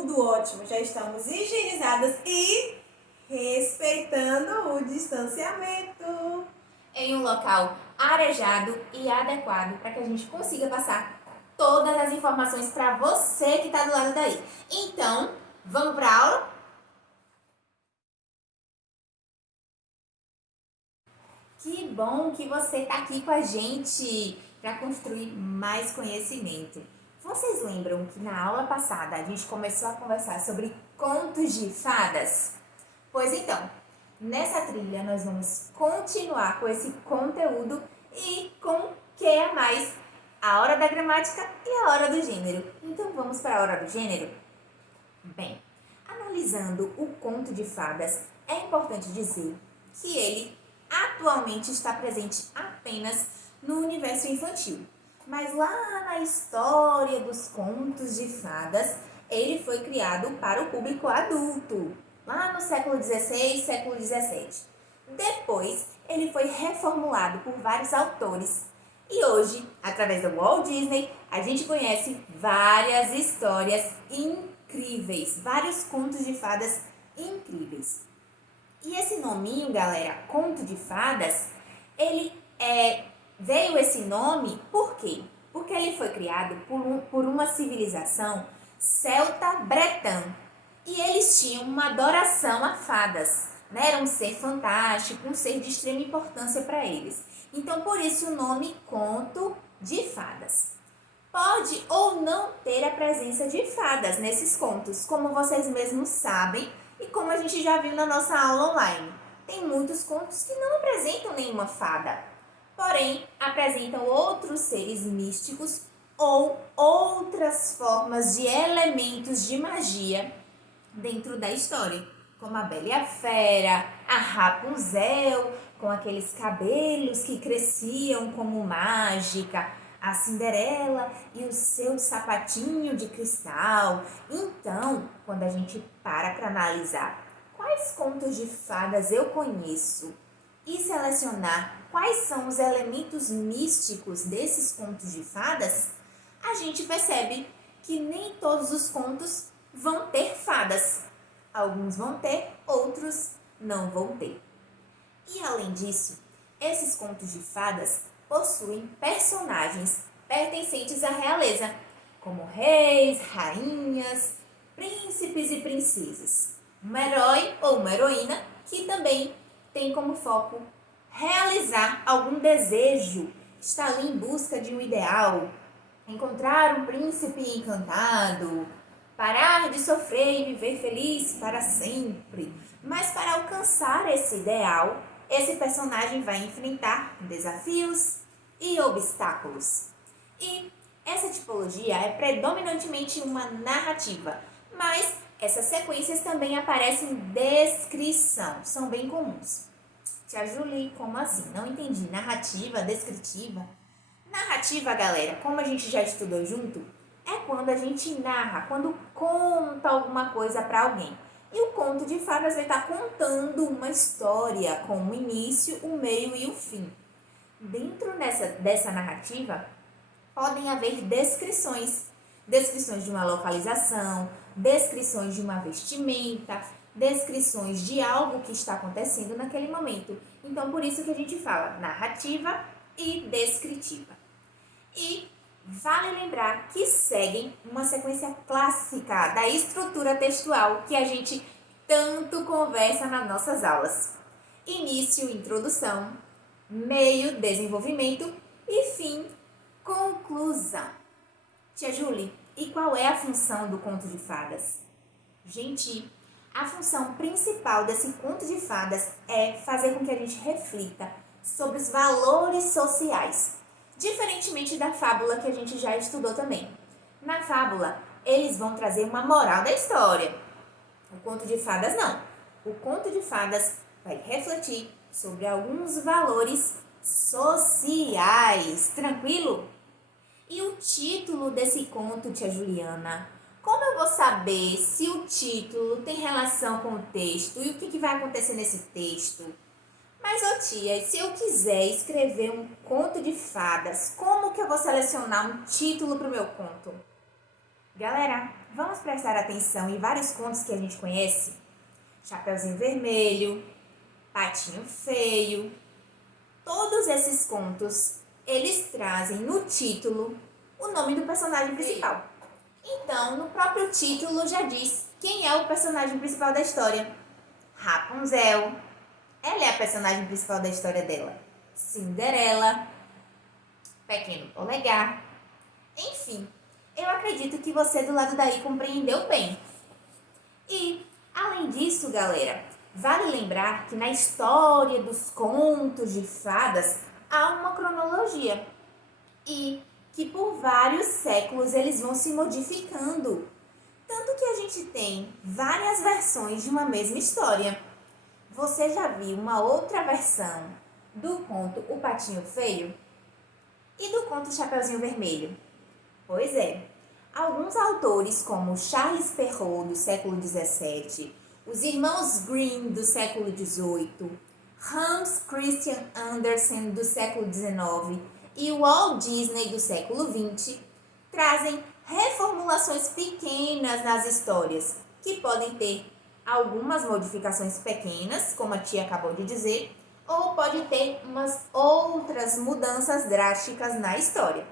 Tudo ótimo, já estamos higienizadas e respeitando o distanciamento. Em um local arejado e adequado para que a gente consiga passar todas as informações para você que está do lado daí. Então, vamos para a aula? Que bom que você está aqui com a gente para construir mais conhecimento. Vocês lembram que na aula passada a gente começou a conversar sobre contos de fadas? Pois então, nessa trilha nós vamos continuar com esse conteúdo e com que a mais? A hora da gramática e a hora do gênero. Então vamos para a hora do gênero? Bem, analisando o conto de fadas, é importante dizer que ele atualmente está presente apenas no universo infantil. Mas lá na história dos contos de fadas, ele foi criado para o público adulto, lá no século XVI, século XVII. Depois, ele foi reformulado por vários autores. E hoje, através do Walt Disney, a gente conhece várias histórias incríveis, vários contos de fadas incríveis. E esse nominho, galera, conto de fadas, ele veio esse nome por quê? Porque ele foi criado por uma civilização celta-bretã. E eles tinham uma adoração a fadas, né? Era um ser fantástico, um ser de extrema importância para eles. Então, por isso o nome conto de fadas. Pode ou não ter a presença de fadas nesses contos, como vocês mesmos sabem e como a gente já viu na nossa aula online. Tem muitos contos que não apresentam nenhuma fada, porém apresentam outros seres místicos ou outras formas de elementos de magia dentro da história, como a Bela e a Fera, a Rapunzel, com aqueles cabelos que cresciam como mágica, a Cinderela e o seu sapatinho de cristal. Então, quando a gente para analisar quais contos de fadas eu conheço e selecionar quais são os elementos místicos desses contos de fadas, a gente percebe que nem todos os contos vão ter fadas. Alguns vão ter, outros não vão ter. E além disso, esses contos de fadas possuem personagens pertencentes à realeza, como reis, rainhas, príncipes e princesas. Um herói ou uma heroína que também tem como foco realizar algum desejo, está ali em busca de um ideal, encontrar um príncipe encantado, parar de sofrer e viver feliz para sempre. Mas para alcançar esse ideal, esse personagem vai enfrentar desafios e obstáculos. E essa tipologia é predominantemente uma narrativa, mas essas sequências também aparecem em descrição, são bem comuns. Tia Julie, como assim? Não entendi. Narrativa, descritiva? Narrativa, galera, como a gente já estudou junto, é quando a gente narra, quando conta alguma coisa para alguém. E o conto de fadas vai estar contando uma história com o início, o meio e o fim. Dentro dessa narrativa, podem haver descrições. Descrições de uma localização, descrições de uma vestimenta, descrições de algo que está acontecendo naquele momento. Então, por isso que a gente fala narrativa e descritiva. E vale lembrar que seguem uma sequência clássica da estrutura textual que a gente tanto conversa nas nossas aulas. Início, introdução, meio, desenvolvimento e fim, conclusão. Tia Julie, e qual é a função do conto de fadas? Gente, a função principal desse conto de fadas é fazer com que a gente reflita sobre os valores sociais, diferentemente da fábula que a gente já estudou também. Na fábula, eles vão trazer uma moral da história. O conto de fadas não. O conto de fadas vai refletir sobre alguns valores sociais. Tranquilo? E o título desse conto, tia Juliana? Como eu vou saber se o título tem relação com o texto e o que vai acontecer nesse texto? Mas, tia, se eu quiser escrever um conto de fadas, como que eu vou selecionar um título para o meu conto? Galera, vamos prestar atenção em vários contos que a gente conhece. Chapeuzinho Vermelho, Patinho Feio. Todos esses contos, eles trazem no título o nome do personagem principal. Então, no próprio título já diz quem é o personagem principal da história. Rapunzel, ela é a personagem principal da história dela. Cinderela, Pequeno Polegar. Enfim, eu acredito que você do lado daí compreendeu bem. E, além disso, galera, vale lembrar que na história dos contos de fadas há uma cronologia. E que por vários séculos eles vão se modificando. Tanto que a gente tem várias versões de uma mesma história. Você já viu uma outra versão do conto O Patinho Feio? E do conto Chapeuzinho Vermelho? Pois é, alguns autores como Charles Perrault, do século XVII, os irmãos Grimm, do século XVIII, Hans Christian Andersen, do século XIX, e o Walt Disney, do século XX, trazem reformulações pequenas nas histórias, que podem ter algumas modificações pequenas, como a tia acabou de dizer, ou pode ter umas outras mudanças drásticas na história.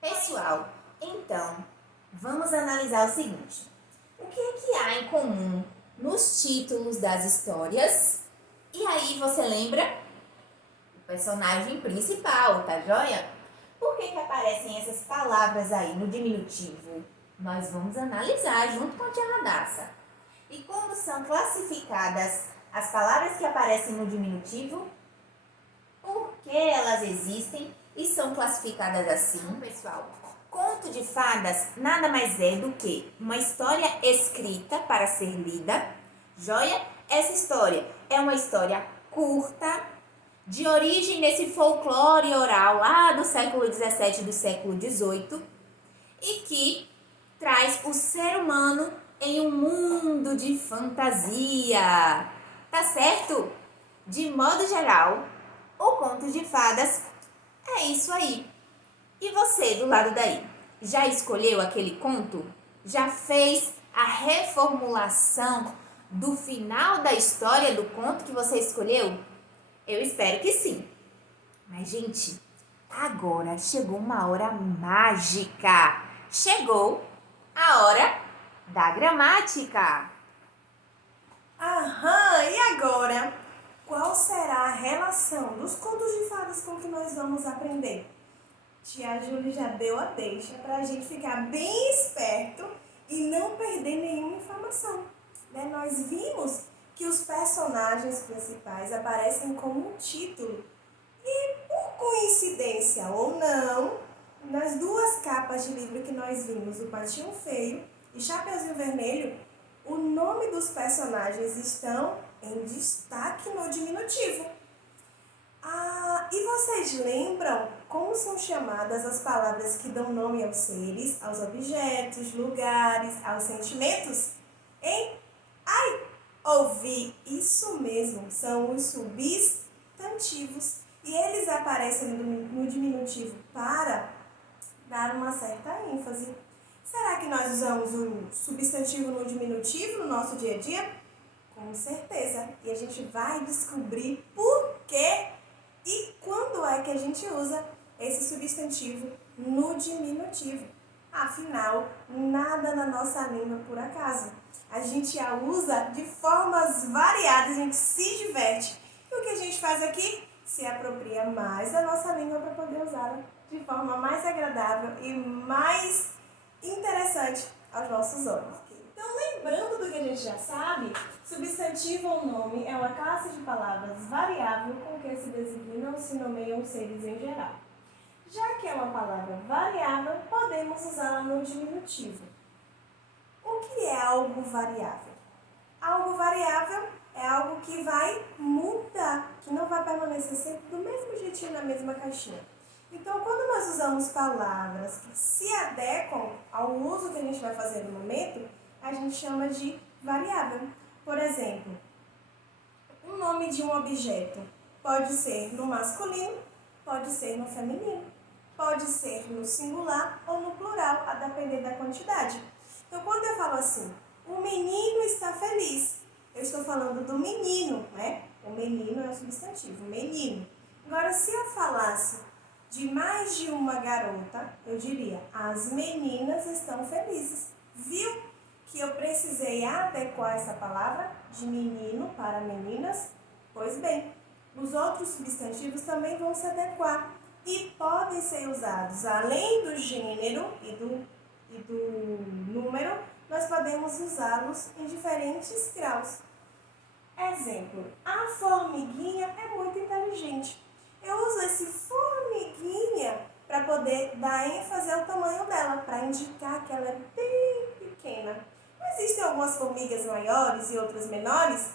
Pessoal, então, vamos analisar o seguinte. O que é que há em comum nos títulos das histórias? E aí você lembra? Personagem principal, tá joia? Por que aparecem essas palavras aí no diminutivo? Nós vamos analisar junto com a tia Radassa. E como são classificadas as palavras que aparecem no diminutivo? Por que elas existem e são classificadas assim, pessoal? Conto de fadas nada mais é do que uma história escrita para ser lida. Joia? Essa história é uma história curta, de origem nesse folclore oral lá do século XVII e do século XVIII, e que traz o ser humano em um mundo de fantasia. Tá certo? De modo geral, o conto de fadas é isso aí. E você, do lado daí, já escolheu aquele conto? Já fez a reformulação do final da história do conto que você escolheu? Eu espero que sim. Mas, gente, agora chegou uma hora mágica. Chegou a hora da gramática. Aham, e agora? Qual será a relação dos contos de fadas com o que nós vamos aprender? Tia Júlia já deu a deixa para a gente ficar bem esperto e não perder nenhuma informação. Né? Nós vimos que os personagens principais aparecem como um título. E por coincidência ou não, nas duas capas de livro que nós vimos, O Patinho Feio e Chapeuzinho Vermelho, o nome dos personagens estão em destaque no diminutivo. E vocês lembram como são chamadas as palavras que dão nome aos seres, aos objetos, lugares, aos sentimentos? Hein? Ouvi, isso mesmo, são os substantivos. E eles aparecem no diminutivo para dar uma certa ênfase. Será que nós usamos o substantivo no diminutivo no nosso dia a dia? Com certeza. E a gente vai descobrir por quê e quando é que a gente usa esse substantivo no diminutivo. Afinal, nada na nossa língua por acaso. A gente a usa de formas variadas, a gente se diverte. E o que a gente faz aqui? Se apropria mais da nossa língua para poder usá-la de forma mais agradável e mais interessante aos nossos olhos. Então, lembrando do que a gente já sabe, substantivo ou nome é uma classe de palavras variável com que se designam ou se nomeiam seres em geral. Já que é uma palavra variável, podemos usá-la no diminutivo. O que é algo variável? Algo variável é algo que vai mudar, que não vai permanecer sempre do mesmo jeitinho na mesma caixinha. Então, quando nós usamos palavras que se adequam ao uso que a gente vai fazer no momento, a gente chama de variável. Por exemplo, o nome de um objeto pode ser no masculino, pode ser no feminino, pode ser no singular ou no plural, a depender da quantidade. Então, quando eu falo assim, o menino está feliz, eu estou falando do menino, né? O menino é o substantivo, menino. Agora, se eu falasse de mais de uma garota, eu diria, as meninas estão felizes. Viu que eu precisei adequar essa palavra de menino para meninas? Pois bem, os outros substantivos também vão se adequar e podem ser usados além do gênero e do número, nós podemos usá-los em diferentes graus. Exemplo, a formiguinha é muito inteligente. Eu uso esse formiguinha para poder dar ênfase ao tamanho dela, para indicar que ela é bem pequena. Não existem algumas formigas maiores e outras menores?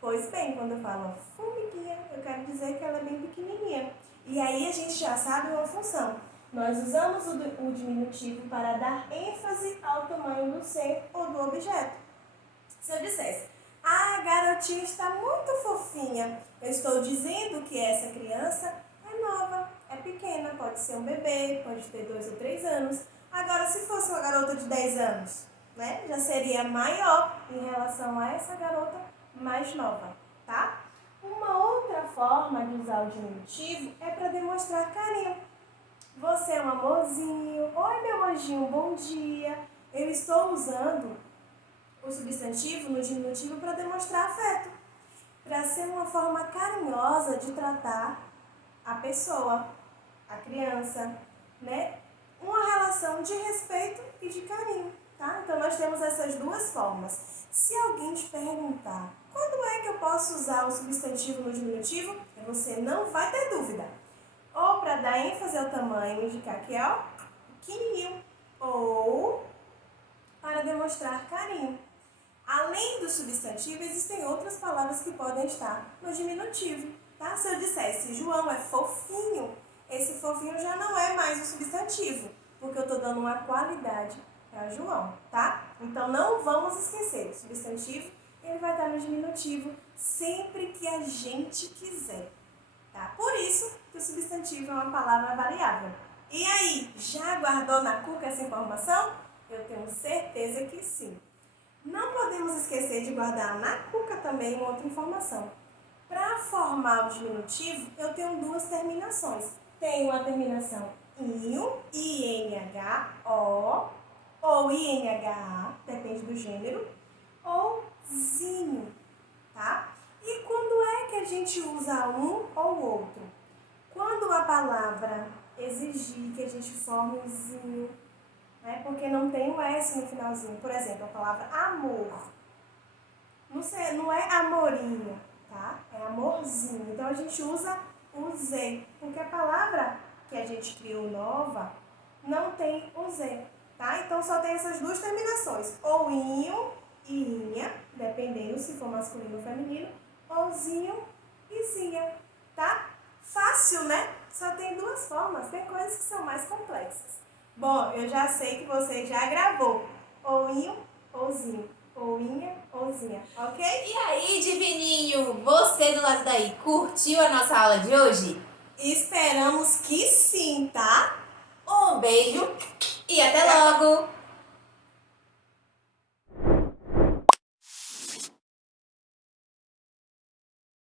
Pois bem, quando eu falo formiguinha, eu quero dizer que ela é bem pequenininha. E aí a gente já sabe uma função. Nós usamos o diminutivo para dar ênfase ao tamanho do ser ou do objeto. Se eu dissesse, a garotinha está muito fofinha, eu estou dizendo que essa criança é nova, é pequena, pode ser um bebê, pode ter 2 ou 3 anos. Agora, se fosse uma garota de 10 anos, né, já seria maior em relação a essa garota mais nova, tá? Uma outra forma de usar o diminutivo é para demonstrar carinho. Você é um amorzinho, oi meu anjinho, bom dia. Eu estou usando o substantivo no diminutivo para demonstrar afeto, para ser uma forma carinhosa de tratar a pessoa, a criança, né? Uma relação de respeito e de carinho, tá? Então nós temos essas duas formas. Se alguém te perguntar quando é que eu posso usar o substantivo no diminutivo, você não vai ter dúvida. Ou para dar ênfase ao tamanho, indicar que é pequenininho, ou para demonstrar carinho. Além do substantivo, existem outras palavras que podem estar no diminutivo, tá? Se eu dissesse João é fofinho, esse fofinho já não é mais o substantivo, porque eu estou dando uma qualidade para João, tá? Então não vamos esquecer, o substantivo ele vai estar no diminutivo sempre que a gente quiser, tá? Por isso que o substantivo é uma palavra variável. E aí, já guardou na cuca essa informação? Eu tenho certeza que sim. Não podemos esquecer de guardar na cuca também uma outra informação. Para formar o diminutivo, eu tenho duas terminações. Tenho a terminação inho, I-N-H-O, ou I-N-H-A, depende do gênero, ou zinho, tá? E quando é que a gente usa um ou outro? Quando a palavra exigir que a gente forme um zinho, né? Porque não tem o S no finalzinho. Por exemplo, a palavra amor. Não é amorinho, tá? É amorzinho. Então a gente usa o Z, porque a palavra que a gente criou nova não tem o Z, tá? Então só tem essas duas terminações. Ou inho e inha, dependendo se for masculino ou feminino, ou zinho e zinha, tá? Fácil, né? Só tem duas formas. Tem coisas que são mais complexas. Bom, eu já sei que você já gravou. Ou inho, ou zinho. Ou inha, ou zinha. Ok? E aí, divininho, você do lado daí, curtiu a nossa aula de hoje? Esperamos que sim, tá? Um beijo e até logo!